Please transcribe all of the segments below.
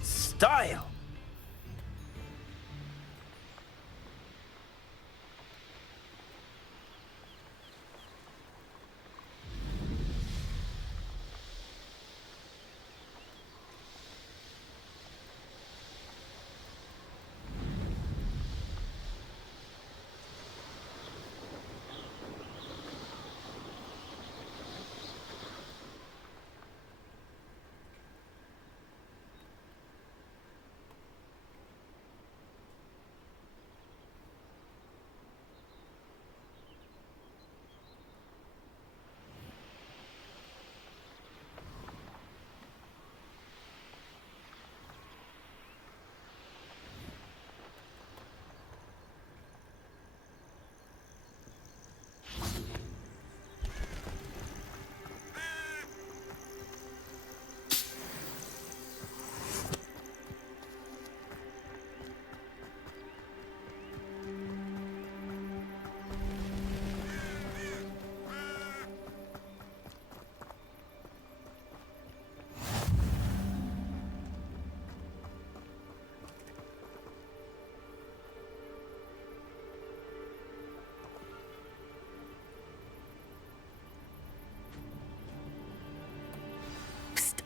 What style!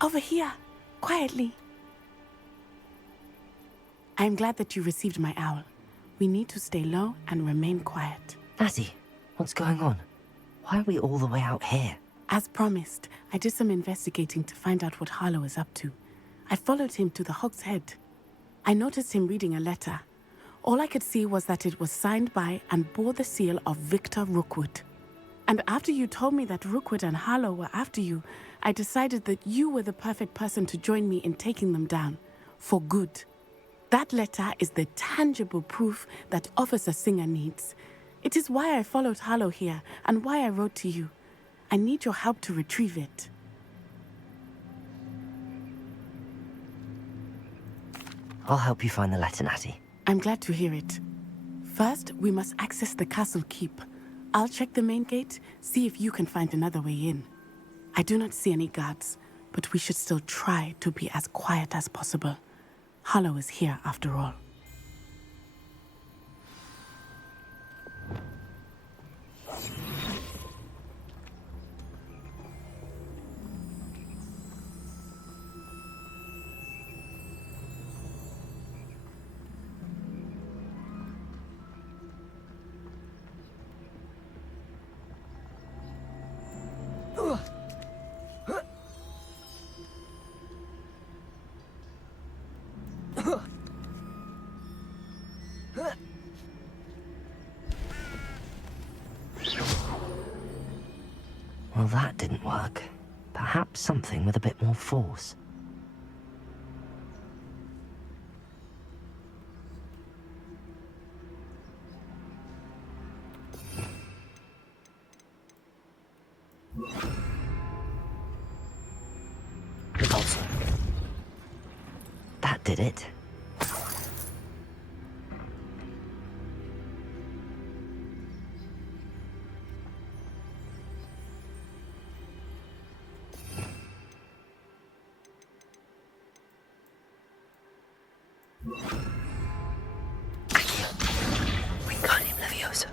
Over here, quietly. I am glad that you received my owl. We need to stay low and remain quiet. Natty, what's going on? Why are we all the way out here? As promised, I did some investigating to find out what Harlow is up to. I followed him to the Hog's Head. I noticed him reading a letter. All I could see was that it was signed by and bore the seal of Victor Rookwood. And after you told me that Rookwood and Harlow were after you, I decided that you were the perfect person to join me in taking them down. For good. That letter is the tangible proof that Officer Singer needs. It is why I followed Harlow here and why I wrote to you. I need your help to retrieve it. I'll help you find the letter, Natty. I'm glad to hear it. First, we must access the castle keep. I'll check the main gate, see if you can find another way in. I do not see any guards, but we should still try to be as quiet as possible. Harlow is here after all. Well, that didn't work. Perhaps something with a bit more force. That did it. We got him, Leviosa.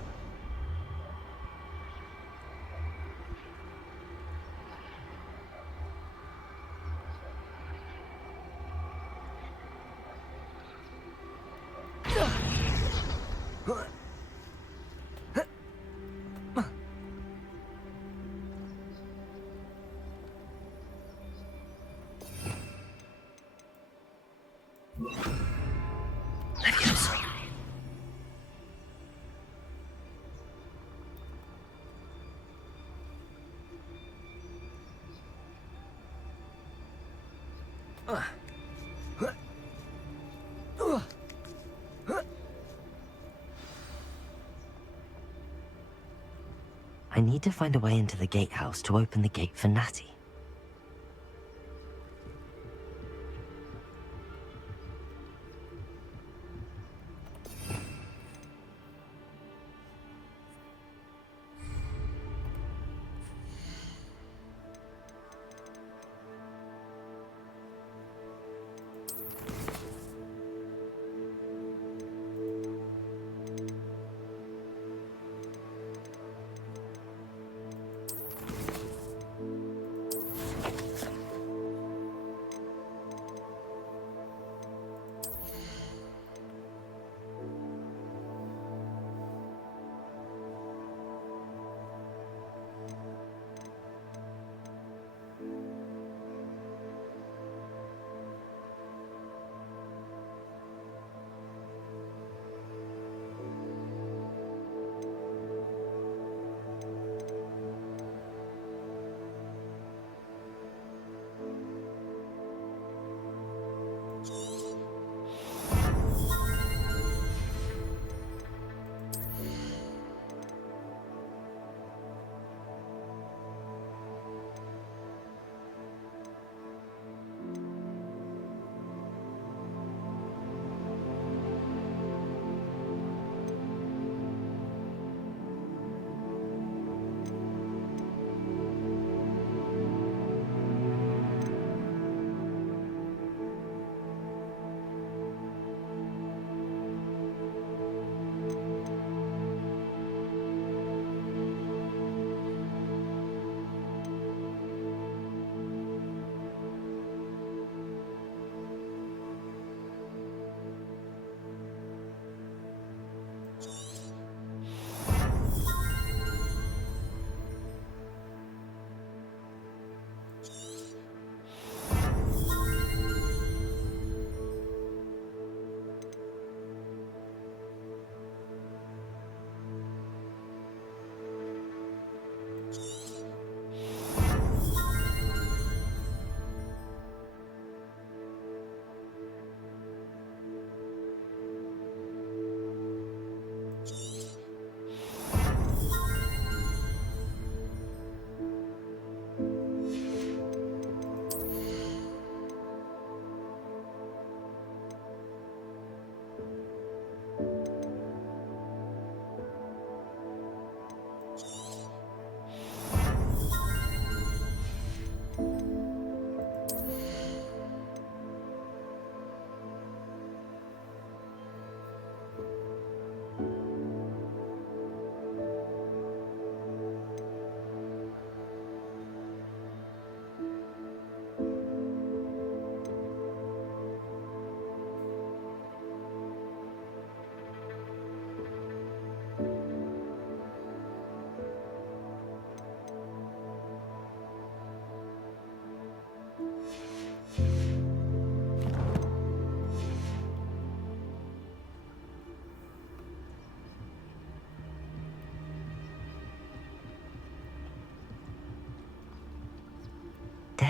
Leviosa. I need to find a way into the gatehouse to open the gate for Natty.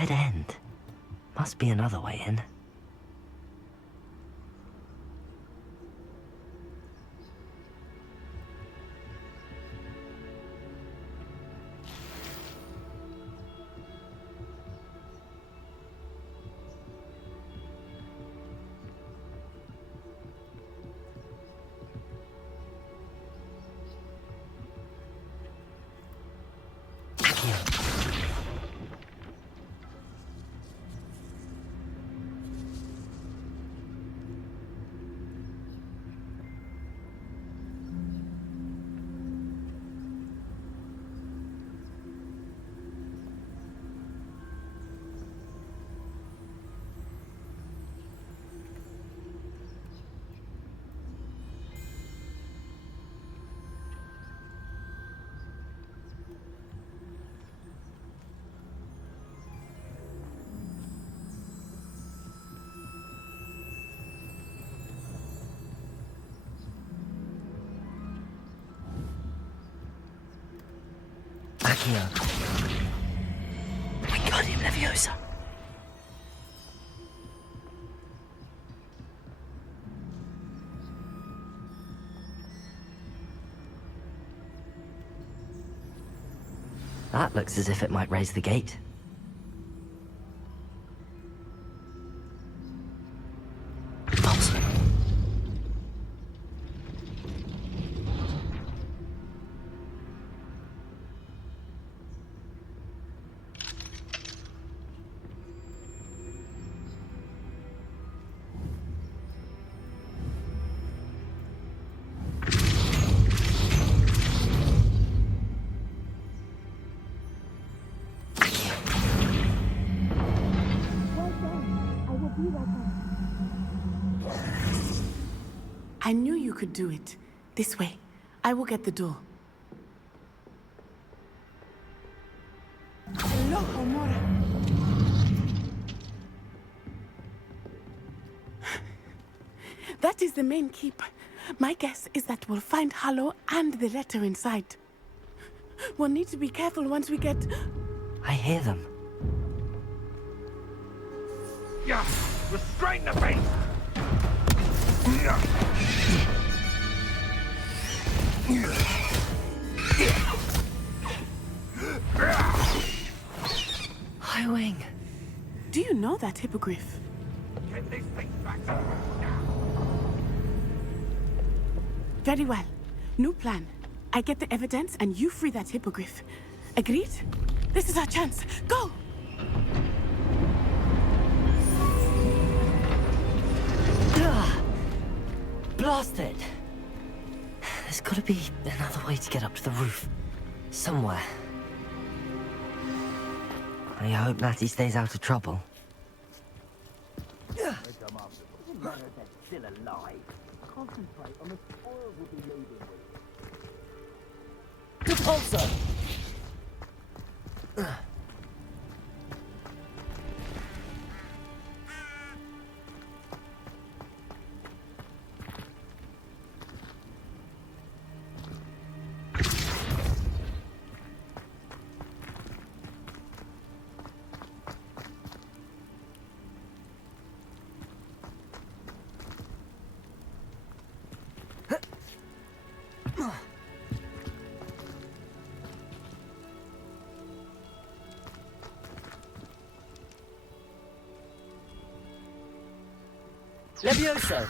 dead end. Must be another way in. Accio. Wingardium Leviosa. That looks as if it might raise the gate. I knew you could do it. This way. I will get the door. Hello, Homora. That is the main keep. My guess is that we'll find Hallow and the letter inside. We'll need to be careful once we get... I hear them. Yeah, restrain the beast! Highwing. Do you know that hippogriff? Get this thing back. Very well. New plan. I get the evidence and you free that hippogriff. Agreed? This is our chance. Go! Blasted! There's gotta be another way to get up to the roof. Somewhere. I hope Natty stays out of trouble. Still alive. Concentrate on the spoil we'll be leaving with. Repulsor! Levioso!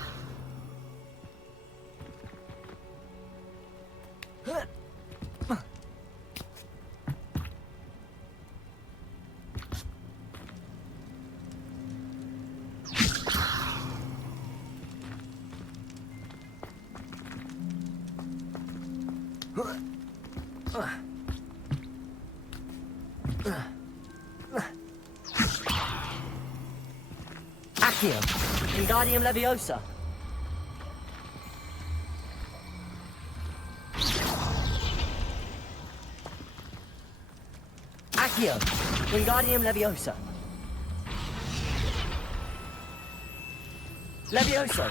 Accio, Wingardium Leviosa. Accio, Wingardium Leviosa. Levioso.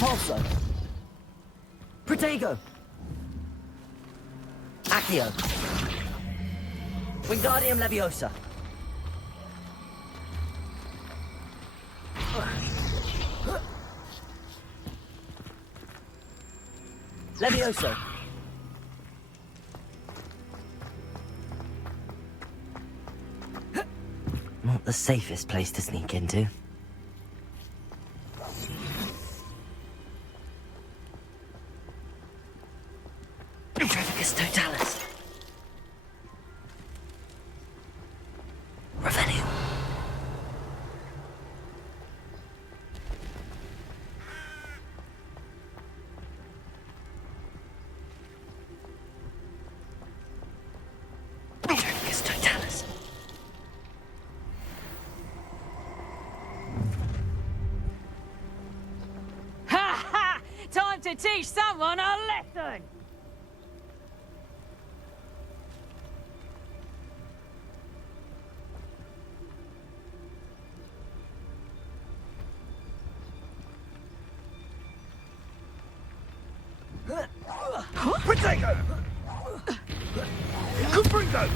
Depulso. Protego. Accio. Wingardium Leviosa. Levioso. Not the safest place to sneak into. Trevicus Totalis. Revelio. Trevicus Totalis. Ha ha! Time to teach someone a lesson! Protego! Cubrigo!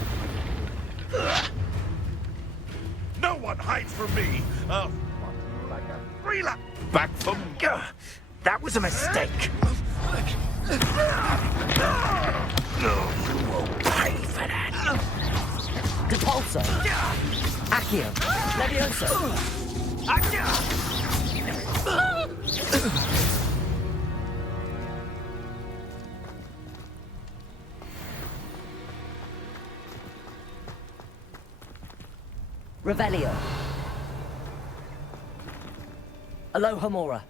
No one hides from me! Like a three-lap back from... That was a mistake! You will pay for that! Depulso. Accio. Levioso. Revelio. Alohomora.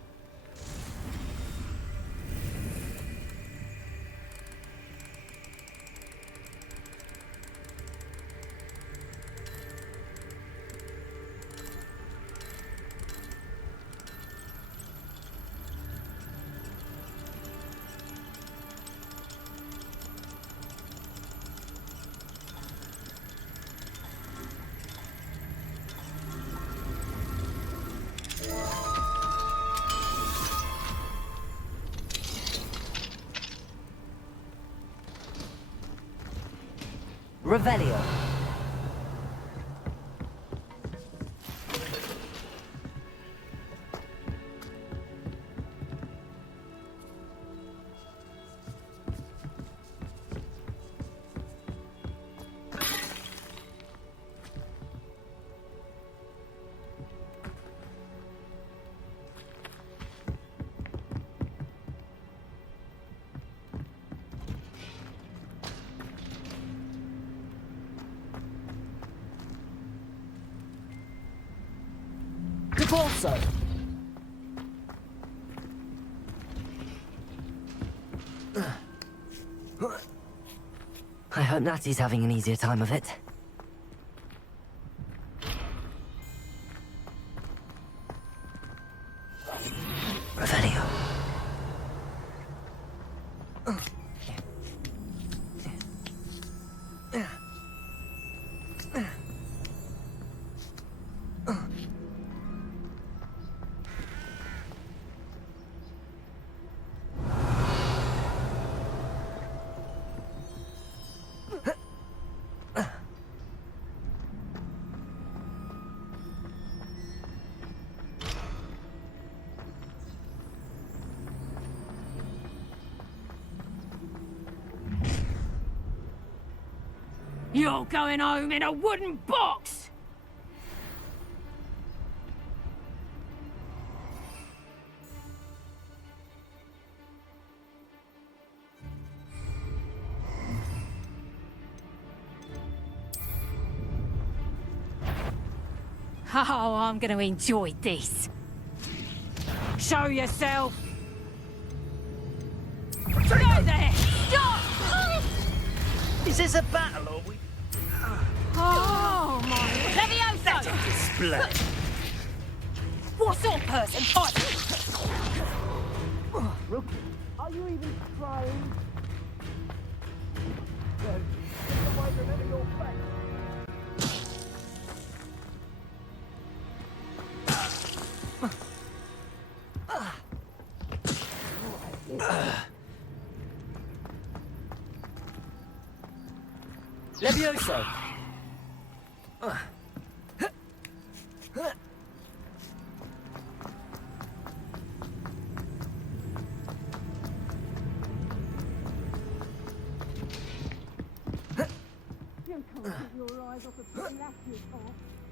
Revelio. Depulso. I hope Natty's having an easier time of it. Revelio. You're going home in a wooden box! Oh, I'm gonna enjoy this. Show yourself! Go there! Stop! Is this a battle, or we... Oh, my... Levioso! Display! What sort of person? Rookie, are you even trying? Then, get the wider out of your face. Levioso! You can't keep your eyes off the pretty lass you are.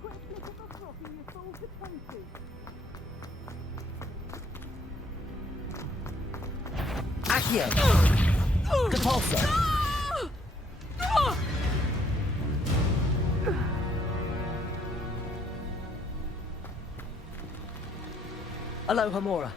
Quick flick of a clock and you're full to 20. Accio! Depulso! Aloha Mora.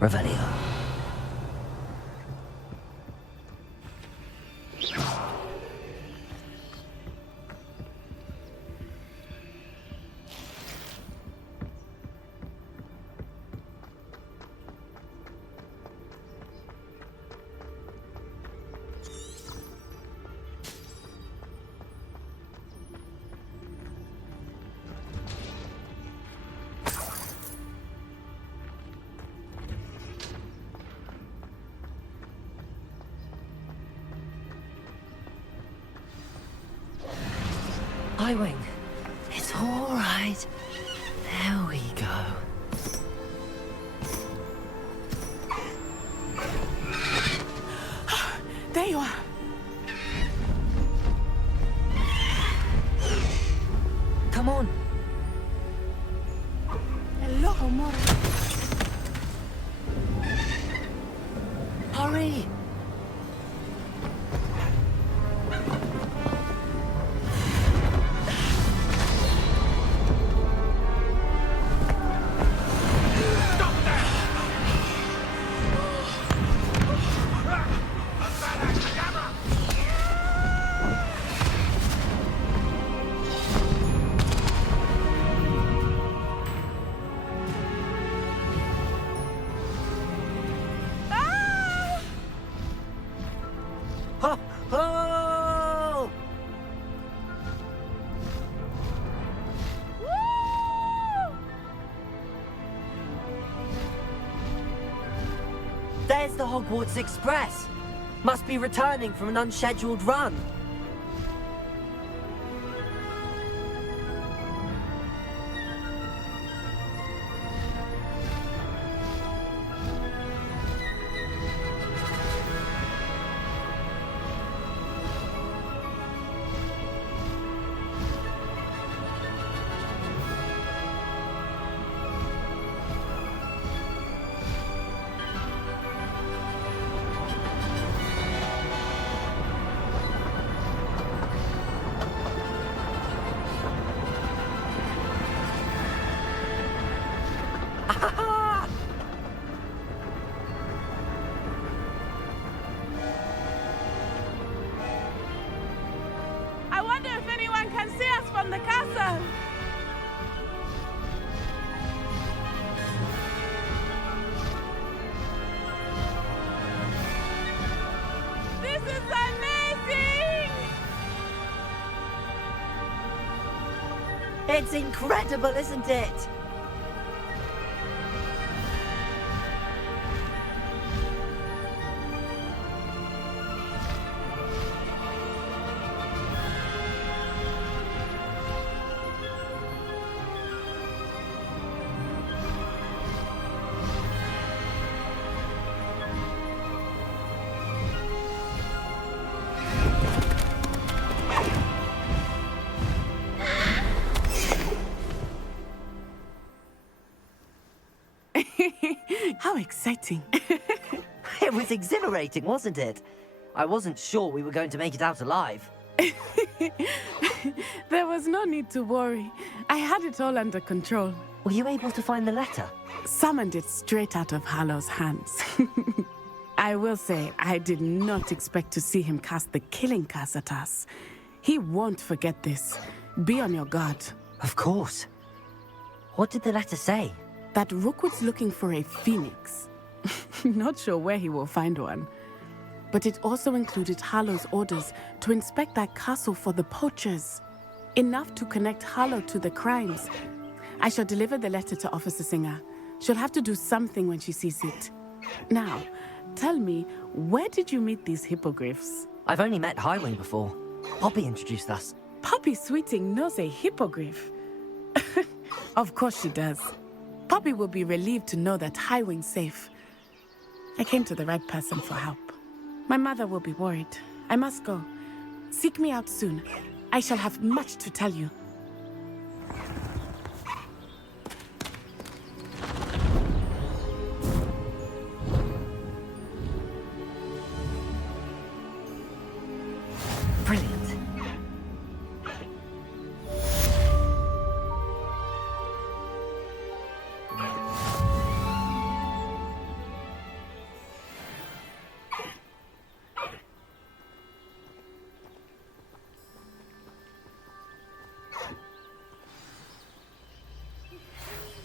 Revelio. Highwing. It's all right. There we go. There you are. Come on. Hello, Mora. Hurry. Ho! Ho! There's the Hogwarts Express. Must be returning from an unscheduled run. I wonder if anyone can see us from the castle. This is amazing! It's incredible, isn't it? How exciting. It was exhilarating, wasn't it? I wasn't sure we were going to make it out alive. There was no need to worry. I had it all under control. Were you able to find the letter? Summoned it straight out of Harlow's hands. I will say, I did not expect to see him cast the killing curse at us. He won't forget this. Be on your guard. Of course. What did the letter say? That Rookwood's looking for a phoenix. Not sure where he will find one. But it also included Harlow's orders to inspect that castle for the poachers. Enough to connect Harlow to the crimes. I shall deliver the letter to Officer Singer. She'll have to do something when she sees it. Now, tell me, where did you meet these hippogriffs? I've only met Highwing before. Poppy introduced us. Poppy Sweeting knows a hippogriff. Of course she does. Poppy will be relieved to know that Highwing's safe. I came to the right person for help. My mother will be worried. I must go. Seek me out soon. I shall have much to tell you. Brilliant.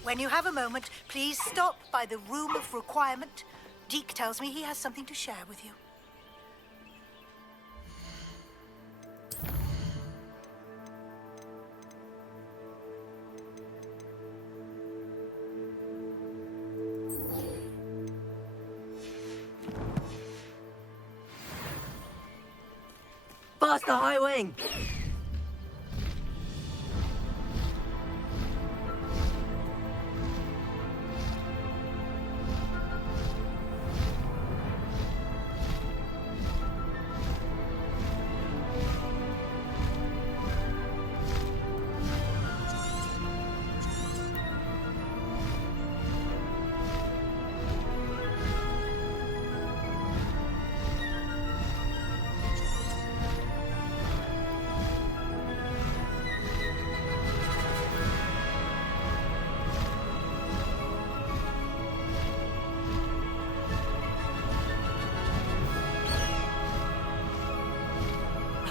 When you have a moment, please stop by the Room of Requirement. Deke tells me he has something to share with you. Faster, Highwing!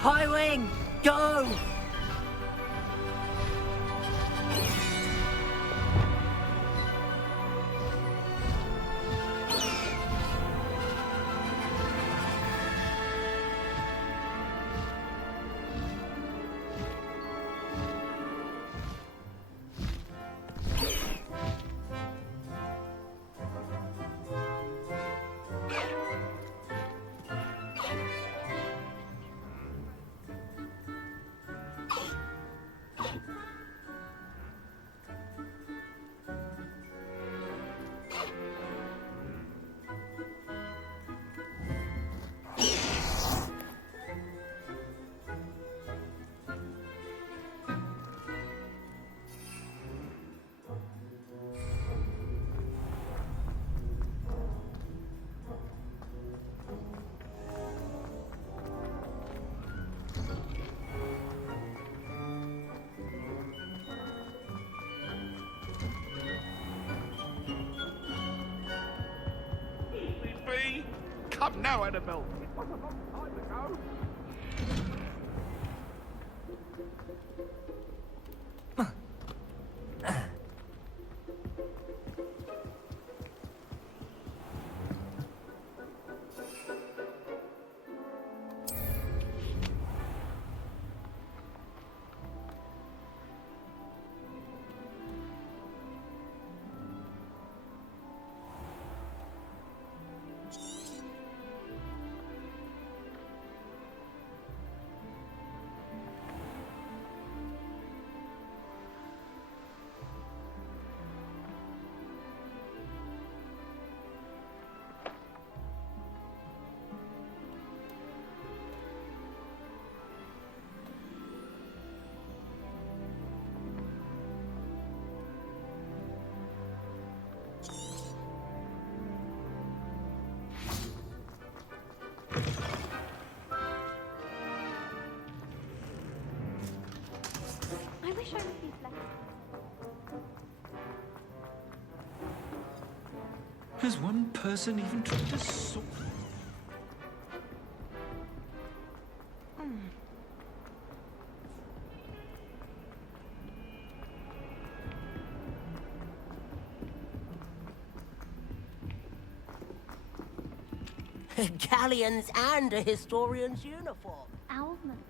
Highwing, go! Come now, Annabelle. It was a long time ago. Has one person even tried to sort? Galleons and a historian's uniform. Owls must be.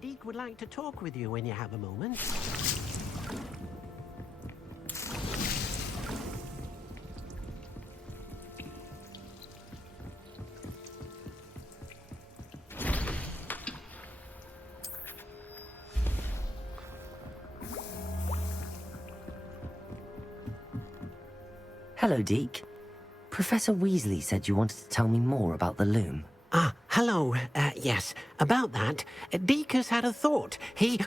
Deke would like to talk with you when you have a moment. Hello, Deke. Professor Weasley said you wanted to tell me more about the loom. Ah, hello. Yes, about that. Deke has had a thought. He...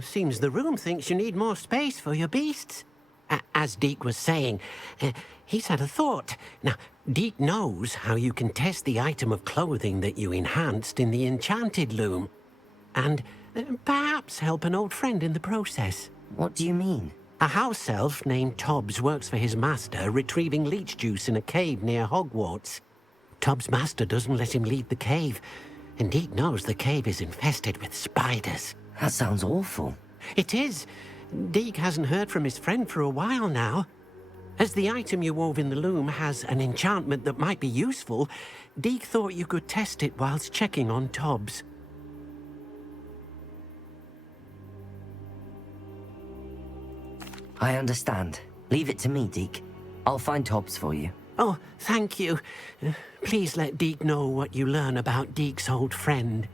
Seems the room thinks you need more space for your beasts. As Deke was saying, he's had a thought. Now, Deke knows how you can test the item of clothing that you enhanced in the enchanted loom. And perhaps help an old friend in the process. What do you mean? A house elf named Tobbs works for his master, retrieving leech juice in a cave near Hogwarts. Tobbs' master doesn't let him leave the cave, and Deke knows the cave is infested with spiders. That sounds awful. It is. Deke hasn't heard from his friend for a while now. As the item you wove in the loom has an enchantment that might be useful, Deke thought you could test it whilst checking on Tobbs. I understand. Leave it to me, Deke. I'll find Tobbs for you. Oh, thank you. Please let Deke know what you learn about Deke's old friend.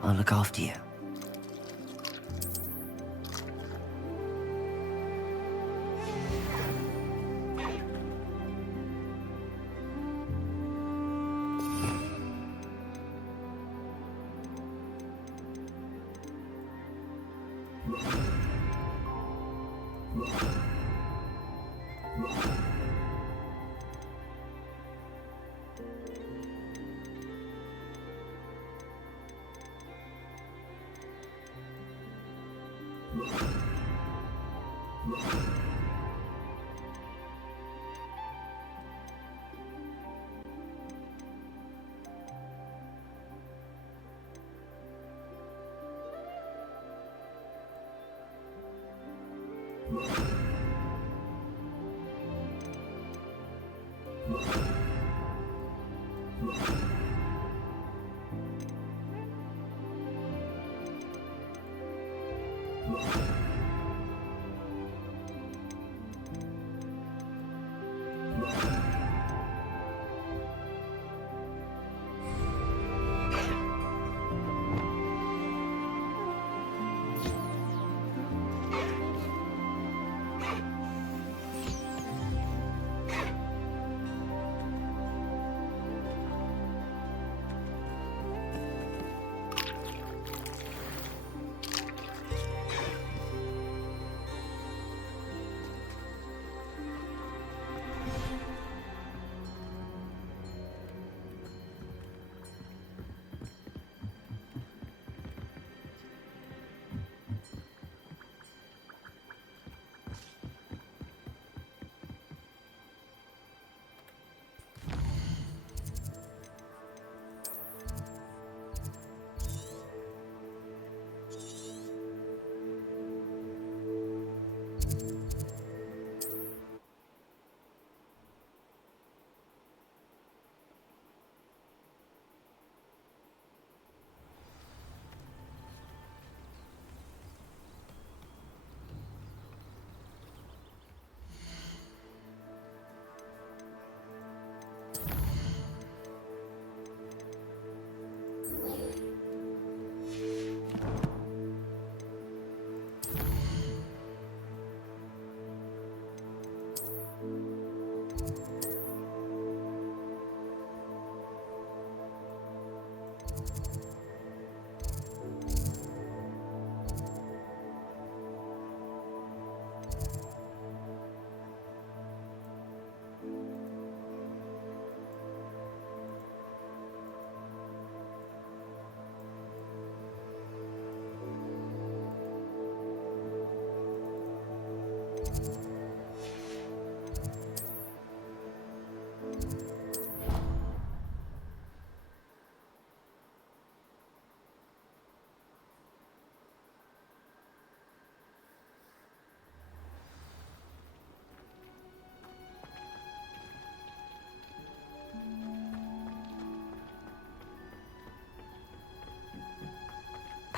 I'll look after you.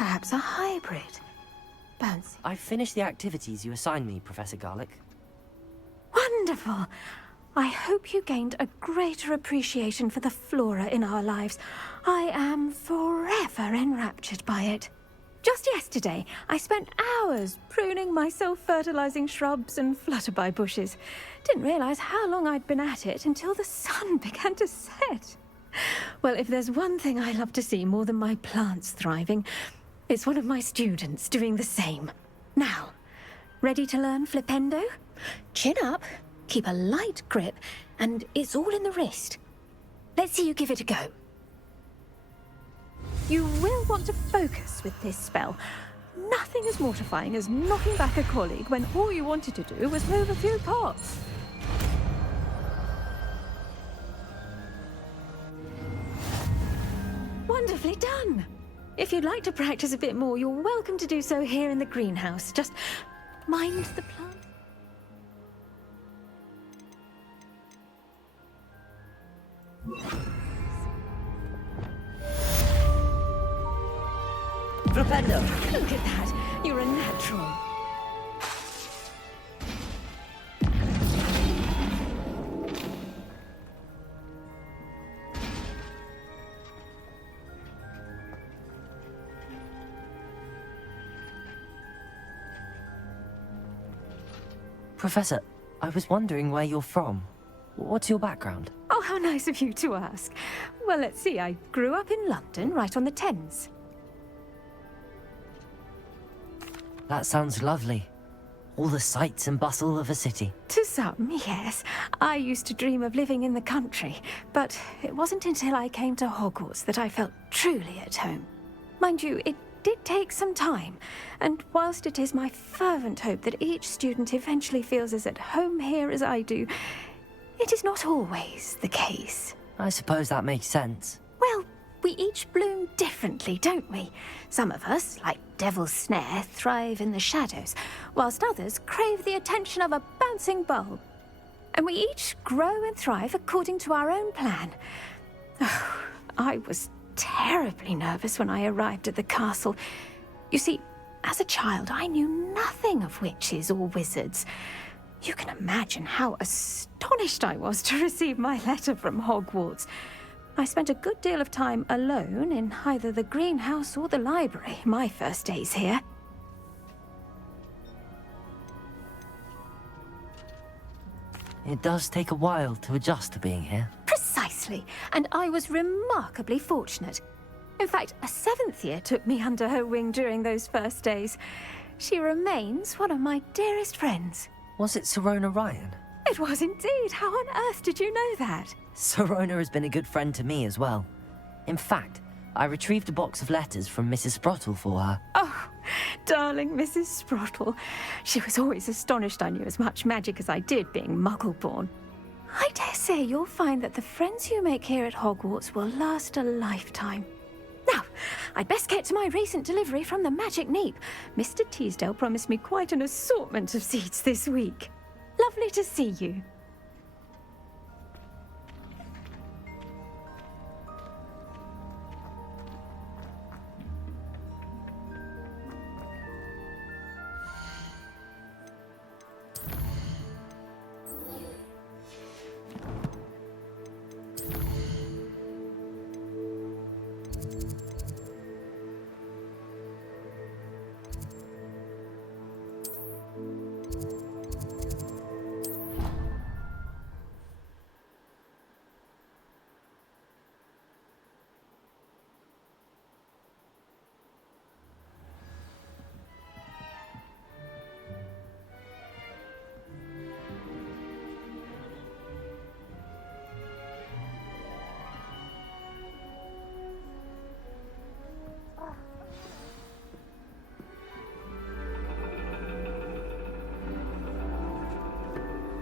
Perhaps a hybrid. Bouncy. I finished the activities you assigned me, Professor Garlick. Wonderful! I hope you gained a greater appreciation for the flora in our lives. I am forever enraptured by it. Just yesterday, I spent hours pruning my self-fertilizing shrubs and flutterby bushes. Didn't realize how long I'd been at it until the sun began to set. Well, if there's one thing I love to see more than my plants thriving, it's one of my students doing the same. Now, ready to learn Flipendo? Chin up, keep a light grip, and it's all in the wrist. Let's see you give it a go. You will want to focus with this spell. Nothing as mortifying as knocking back a colleague when all you wanted to do was move a few pots. Wonderfully done! If you'd like to practice a bit more, you're welcome to do so here in the greenhouse. Just mind the plant. Flipendo! Look at that! You're a natural. Professor, I was wondering where you're from. What's your background? Oh, how nice of you to ask. Well, let's see. I grew up in London, right on the Thames. That sounds lovely. All the sights and bustle of a city. To some, yes. I used to dream of living in the country, but it wasn't until I came to Hogwarts that I felt truly at home. Mind you, it did take some time, and whilst it is my fervent hope that each student eventually feels as at home here as I do, it is not always the case. I suppose that makes sense. Well, we each bloom differently, don't we? Some of us, like Devil's Snare, thrive in the shadows, whilst others crave the attention of a bouncing bulb. And we each grow and thrive according to our own plan. Oh, I was terribly nervous when I arrived at the castle. You see, as a child, I knew nothing of witches or wizards. You can imagine how astonished I was to receive my letter from Hogwarts. I spent a good deal of time alone in either the greenhouse or the library my first days here. It does take a while to adjust to being here. Precisely, and I was remarkably fortunate. In fact, a 7th year took me under her wing during those first days. She remains one of my dearest friends. Was it SilverIon? It was indeed. How on earth did you know that? Sirona has been a good friend to me as well. In fact, I retrieved a box of letters from Mrs. Sprottle for her. Oh, darling Mrs. Sprottle. She was always astonished I knew as much magic as I did, being Muggle-born. I dare say you'll find that the friends you make here at Hogwarts will last a lifetime. Now, I'd best get to my recent delivery from the Magic Neep. Mr. Teasdale promised me quite an assortment of seeds this week. Lovely to see you.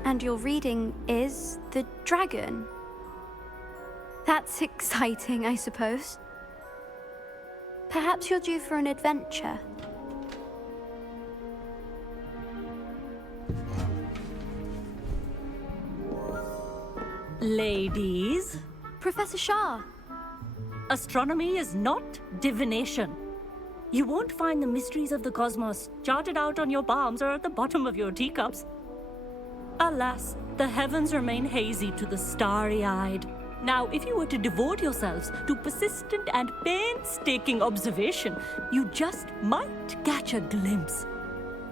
And your reading is the dragon. That's exciting, I suppose. Perhaps you're due for an adventure. Ladies, Professor Shah. astronomy is not divination. You won't find the mysteries of the cosmos charted out on your palms or at the bottom of your teacups. Alas, the heavens remain hazy to the starry-eyed. Now, if you were to devote yourselves to persistent and painstaking observation, you just might catch a glimpse.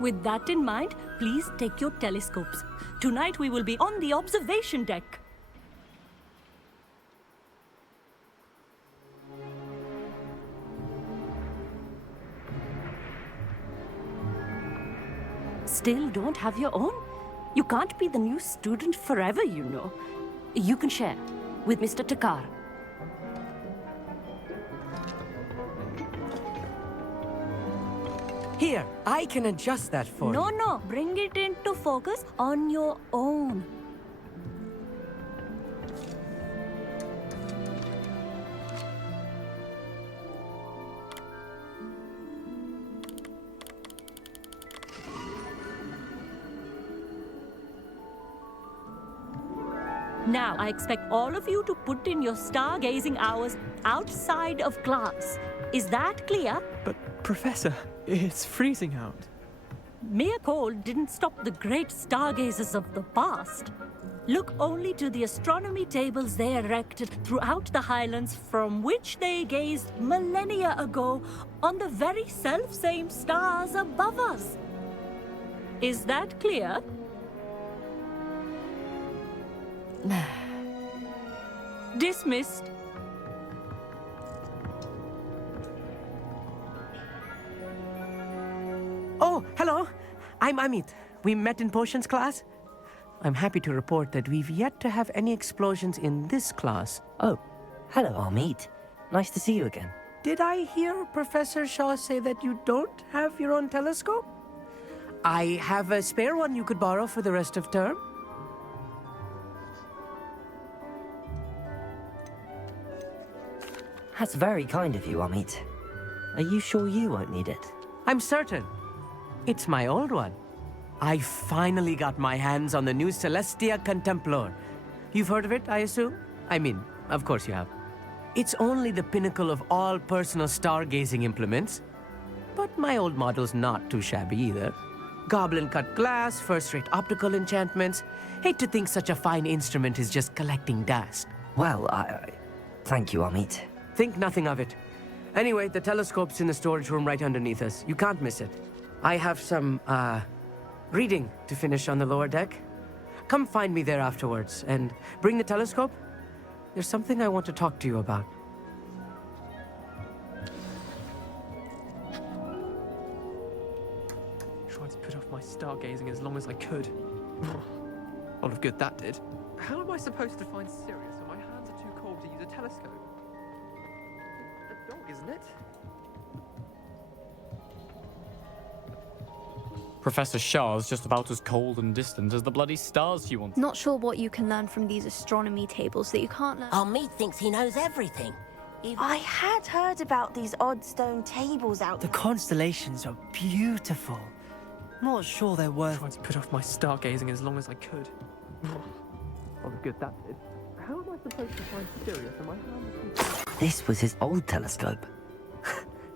With that in mind, please take your telescopes. Tonight we will be on the observation deck. Still don't have your own? You can't be the new student forever, you know. You can share with Mr. Takar. Here, I can adjust that for you. No, bring it into focus on your own. Now, I expect all of you to put in your stargazing hours outside of class. Is that clear? But, Professor, it's freezing out. Mere cold didn't stop the great stargazers of the past. Look only to the astronomy tables they erected throughout the Highlands from which they gazed millennia ago on the very self-same stars above us. Is that clear? Dismissed. Oh, hello. I'm Amit. We met in potions class. I'm happy to report that we've yet to have any explosions in this class. Oh, hello, Amit. Nice to see you again. Did I hear Professor Shaw say that you don't have your own telescope? I have a spare one you could borrow for the rest of term. That's very kind of you, Amit. Are you sure you won't need it? I'm certain. It's my old one. I finally got my hands on the new Celestia Contemplar. You've heard of it, I assume? I mean, of course you have. It's only the pinnacle of all personal stargazing implements. But my old model's not too shabby either. Goblin-cut glass, first-rate optical enchantments. Hate to think such a fine instrument is just collecting dust. Well, thank you, Amit. Think nothing of it. Anyway, the telescope's in the storage room right underneath us. You can't miss it. I have some, reading to finish on the lower deck. Come find me there afterwards, and bring the telescope. There's something I want to talk to you about. Tried to put off my stargazing as long as I could. A lot of good that did. How am I supposed to find Sirius when my hands are too cold to use a telescope? A dog, isn't it? Professor Shah's just about as cold and distant as the bloody stars you want. Not sure what you can learn from these astronomy tables that you can't learn. Amit thinks he knows everything. I had heard about these odd stone tables out there. The constellations are beautiful. Not sure they're worth... Tried to put off my stargazing as long as I could. A lot of good that did. How am I supposed to find Sirius when my hands are too... This was his old telescope.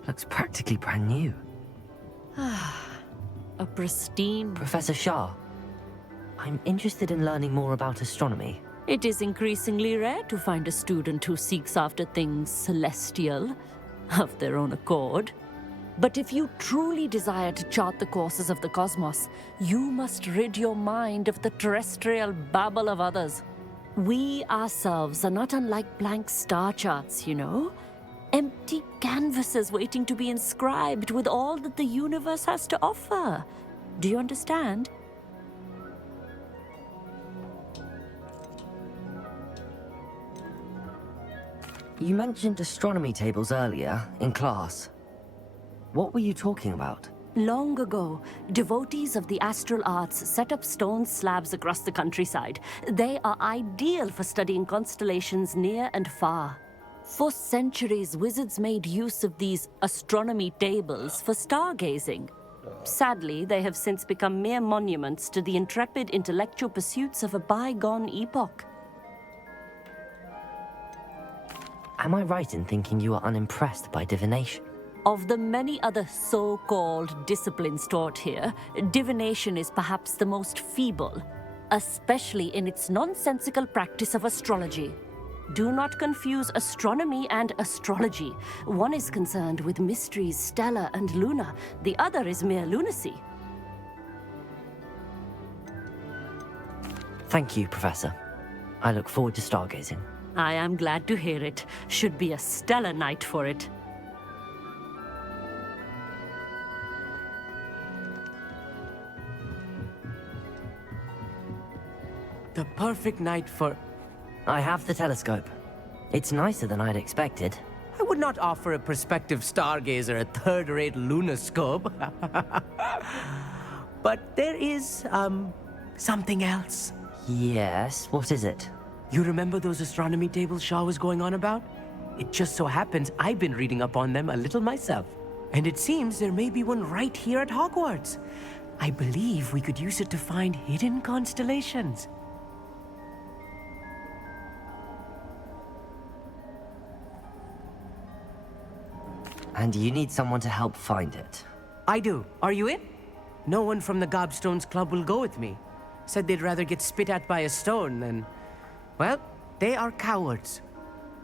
Looks practically brand new. A pristine... Professor Shah, I'm interested in learning more about astronomy. It is increasingly rare to find a student who seeks after things celestial, of their own accord. But if you truly desire to chart the courses of the cosmos, you must rid your mind of the terrestrial babble of others. We ourselves are not unlike blank star charts, you know? Empty canvases waiting to be inscribed with all that the universe has to offer. Do you understand? You mentioned astronomy tables earlier, in class. What were you talking about? Long ago, devotees of the astral arts set up stone slabs across the countryside. They are ideal for studying constellations near and far. For centuries, wizards made use of these astronomy tables for stargazing. Sadly, they have since become mere monuments to the intrepid intellectual pursuits of a bygone epoch. Am I right in thinking you are unimpressed by divination? Of the many other so-called disciplines taught here, divination is perhaps the most feeble, especially in its nonsensical practice of astrology. Do not confuse astronomy and astrology. One is concerned with mysteries stellar and lunar, the other is mere lunacy. Thank you, Professor. I look forward to stargazing. I am glad to hear it. Should be a stellar night for it. The perfect night for... I have the telescope. It's nicer than I'd expected. I would not offer a prospective stargazer a third-rate lunoscope. But there is, something else. Yes, what is it? You remember those astronomy tables Shaw was going on about? It just so happens I've been reading up on them a little myself. And it seems there may be one right here at Hogwarts. I believe we could use it to find hidden constellations. And you need someone to help find it. I do. Are you in? No one from the Gobstones Club will go with me. Said they'd rather get spit at by a stone than... Well, they are cowards.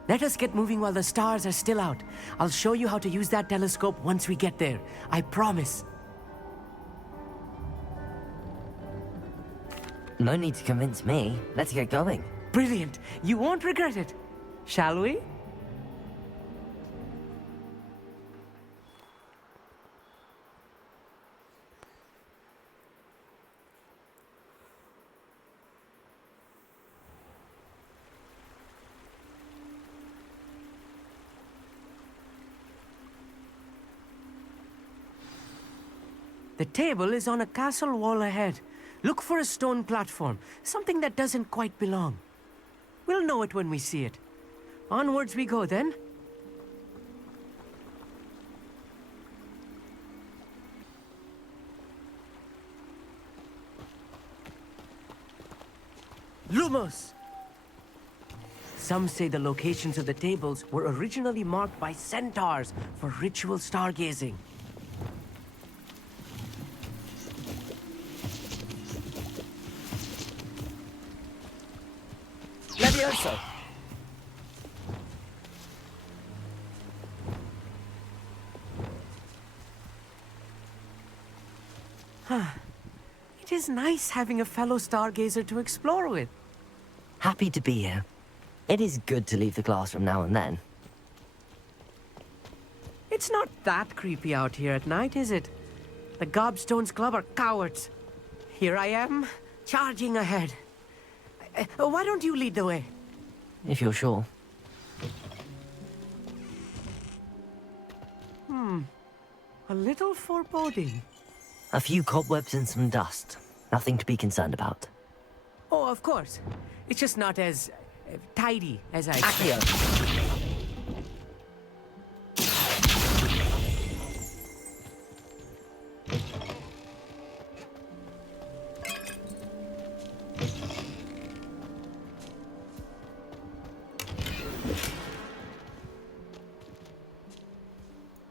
Let us get moving while the stars are still out. I'll show you how to use that telescope once we get there. I promise. No need to convince me. Let's get going. Brilliant. You won't regret it. Shall we? The table is on a castle wall ahead. Look for a stone platform, something that doesn't quite belong. We'll know it when we see it. Onwards we go, then. Lumos! Some say the locations of the tables were originally marked by centaurs for ritual stargazing. Levioso! It is nice having a fellow stargazer to explore with. Happy to be here. It is good to leave the classroom now and then. It's not that creepy out here at night, is it? The Gobstones Club are cowards. Here I am, charging ahead. Why don't you lead the way? If you're sure. A little foreboding. A few cobwebs and some dust. Nothing to be concerned about. Oh, of course. It's just not as tidy as I Accio.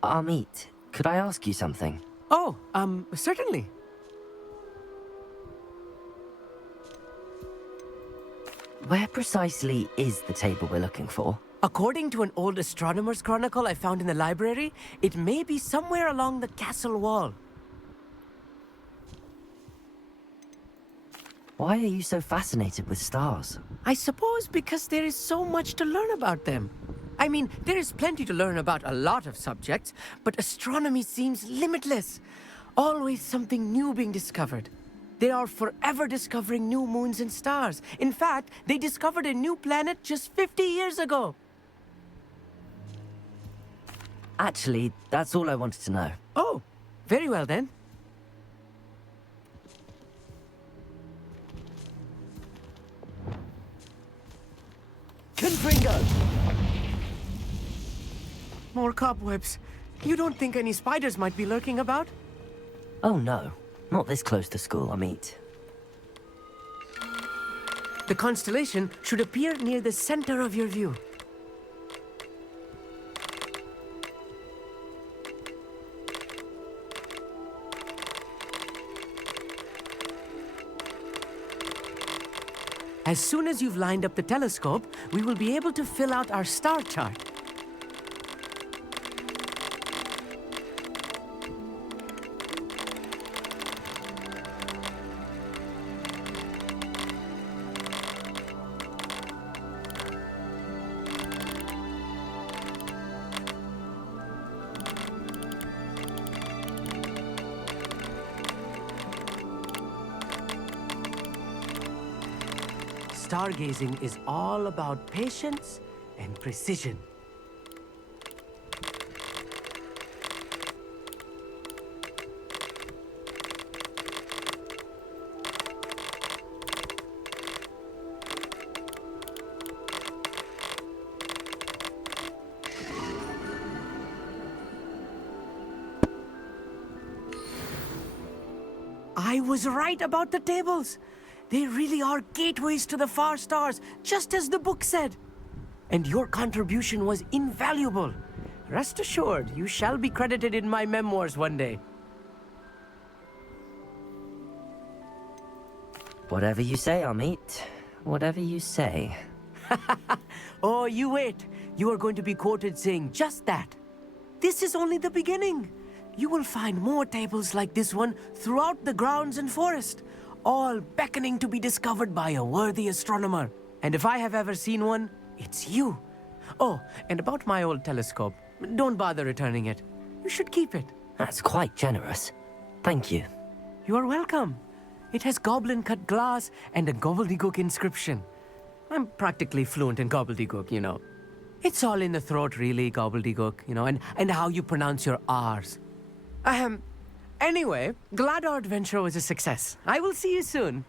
Amit, could I ask you something? Oh, certainly. Where precisely is the table we're looking for? According to an old astronomer's chronicle I found in the library, it may be somewhere along the castle wall. Why are you so fascinated with stars? I suppose because there is so much to learn about them. I mean, there is plenty to learn about a lot of subjects, but astronomy seems limitless. Always something new being discovered. They are forever discovering new moons and stars. In fact, they discovered a new planet just 50 years ago. Actually, that's all I wanted to know. Oh, very well then. Confringo! More cobwebs. You don't think any spiders might be lurking about? Oh no, not this close to school, Amit. The constellation should appear near the center of your view. As soon as you've lined up the telescope, we will be able to fill out our star chart. Stargazing is all about patience and precision. I was right about the tables. They really are gateways to the far stars, just as the book said. And your contribution was invaluable. Rest assured, you shall be credited in my memoirs one day. Whatever you say, Amit. Whatever you say. Oh, you wait. You are going to be quoted saying just that. This is only the beginning. You will find more tables like this one throughout the grounds and forest, all beckoning to be discovered by a worthy astronomer. And if I have ever seen one, it's you. Oh, and about my old telescope, don't bother returning it. You should keep it. That's quite generous. Thank you. You are welcome. It has goblin-cut glass and a gobbledygook inscription. I'm practically fluent in gobbledygook, you know. It's all in the throat, really, gobbledygook, you know, and how you pronounce your R's. Anyway, glad our adventure was a success. I will see you soon.